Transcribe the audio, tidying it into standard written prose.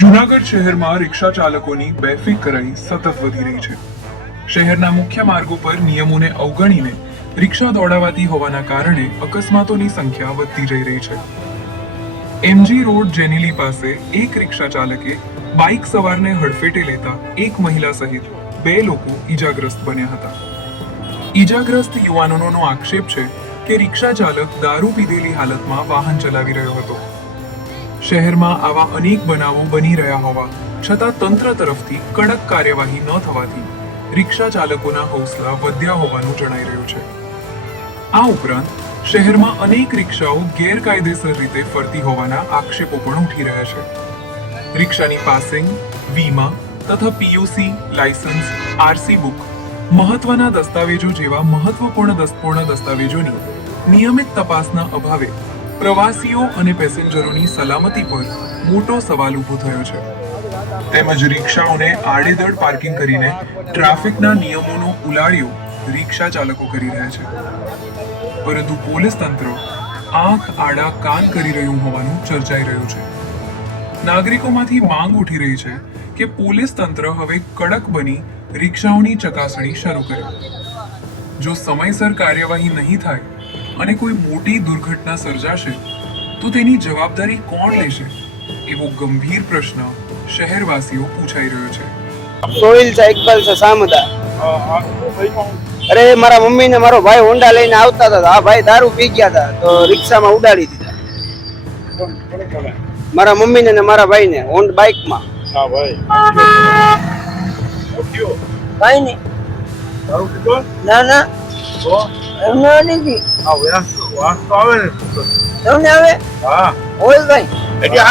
જૂનાગઢ શહેરમાં રિક્ષા ચાલકોની બેફિકરાઈ સતત વધી રહી છે. શહેરના મુખ્ય માર્ગો પર નિયમોને અવગણીને રિક્ષા દોડાવાતી હોવાના કારણે અકસ્માતોની સંખ્યા વધતી જઈ રહી છે. એમજી રોડ જેનેલી પાસે એક રિક્ષા ચાલકે બાઇક સવારને હડફેટે લેતા એક મહિલા સહિત 2 લોકો ઈજાગ્રસ્ત બન્યા હતા. ઈજાગ્રસ્ત યુવાનોનો આક્ષેપ છે કે રિક્ષા ચાલક દારૂ પીધેલી હાલતમાં વાહન ચલાવી રહ્યો હતો. શહેરમાં આવા અનેક બનાવો બની રહ્યા હોવા છતાં તંત્ર તરફથી કડક કાર્યવાહી ન થવાથી રિક્ષા ચાલકોના હૌસલા વધ્યા હોવાનું જણાઈ રહ્યું છે. આ ઉપરાંત શહેરમાં અનેક રિક્ષાઓ ગેરકાયદેસર રીતે ફરતી હોવાના આક્ષેપો પણ ઉઠી રહ્યા છે. રિક્ષાની પાસિંગ, વીમા તથા પીયુસી, લાયસન્સ, આરસી બુક, મહત્વના દસ્તાવેજો જેવા મહત્વપૂર્ણ દસ્તાવેજોની નિયમિત તપાસના અભાવે પ્રવાસીઓ અને પેસેન્જરોની સલામતી પર મોટો સવાલ ઊભો થયો છે. તેમજ રિક્ષાઓને આડેધડ પાર્કિંગ કરીને ટ્રાફિકના નિયમોનો ઉલાળ્યો રિક્ષા ચાલકો કરી રહ્યા છે. પરંતુ પોલીસ તંત્ર આંખ આડા કાન કરી રહ્યું હોવાનું ચર્ચાઈ રહ્યું છે. નાગરિકોમાંથી માંગ ઉઠી રહી છે કે પોલીસ તંત્ર હવે કડક બની રિક્ષાઓની ચકાસણી શરૂ કરે. જો સમયસર કાર્યવાહી નહીં થાય અને કોઈ મોટી દુર્ઘટના સર્જાશે તો તેની જવાબદારી કોણ લેશે એવો ગંભીર પ્રશ્ન શહેરવાસીઓ પૂછાઈ રહ્યો છે. સોહિલ છે, ઇકબાલ છે, સામદા. અરે મારા મમ્મી ને મારો ભાઈ હોન્ડા લઈને આવતા હતા. આ ભાઈ દારૂ પી ગયા હતા તો રિક્ષામાં ઉડાડી દીધા. મારા મમ્મી ને મારા ભાઈ ને હોન્ડા બાઇકમાં. હા ભાઈ. ભાઈ ને દારૂ પીધો? ના ના તો એમને નથી. આ વાસ તો આવે ને. તમને આવે હા હોય ભાઈ એટલે